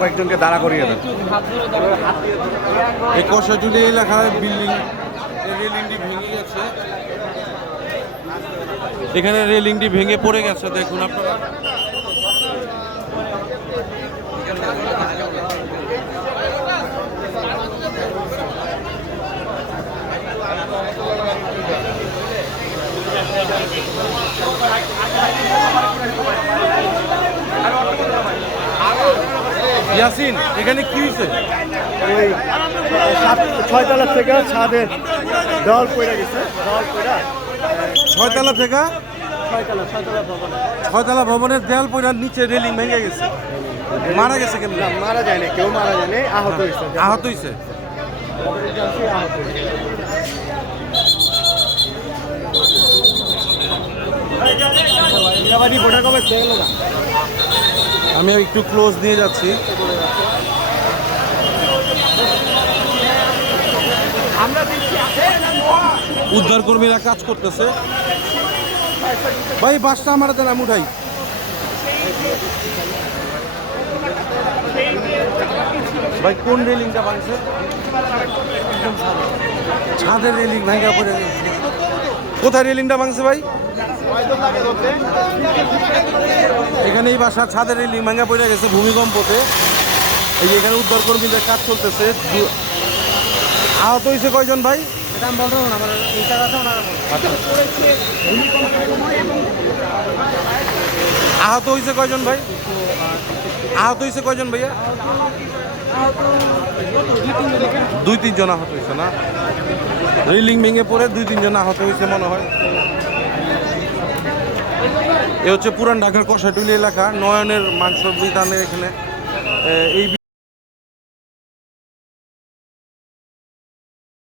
কয়েকজনকে দাঁড়া করিয়ে দেন। এই কষাটুলি এলাকায় বিল্ডিং রেলিংটি ভেঙে গেছে। এখানে রেলিংটি ভেঙে পড়ে গেছে, দেখুন আপনারা। ইয়াসিন, এখানে কি হয়েছে? ওই 6 তলা থেকে ছাদের দেওয়াল পড়ে গেছে। দেওয়াল পড়া 6 তলা থেকে 6 তলা ভবনের দেয়াল পড়ার নিচে রেলিং ভেঙে গেছে। মারা গেছে কেমন? মারা যায় না, কেউ মারা যায় না, আহত হয়েছে। আহত হয়েছে। আমি একটু ক্লোজ নিয়ে যাচ্ছি। উদ্ধার কর্মীরা কাজ করতেছে। ভাই বাসটা আমার দেন, আমি উঠাই। ভাই কোন রেলিংটা ভাঙছে? ছাদের রেলিং ভাঙা পড়ে গেছে। কোথায় রেলিংটা ভাঙছে ভাই? এখানে এই বাসার ছাদের রেলিং ভাঙা পড়ে গেছে ভূমিকম্পতে। এই যে এখানে উদ্ধার কর্মীদের কাজ চলতেছে। আহত হয়েছে কয়জন ভাই? আহত হয়েছে কয়জন ভাই? আহত হয়েছে কয়জন ভাইয়া? 2-3 জন আহত হয়েছে না? রেলিং ভেঙে পড়ে 2-3 জন আহত হয়েছে মনে হয়। এ হচ্ছে পুরান ঢাকার কষাটুলি এলাকা, নয়নের মাংস বিতানে। এখানে এই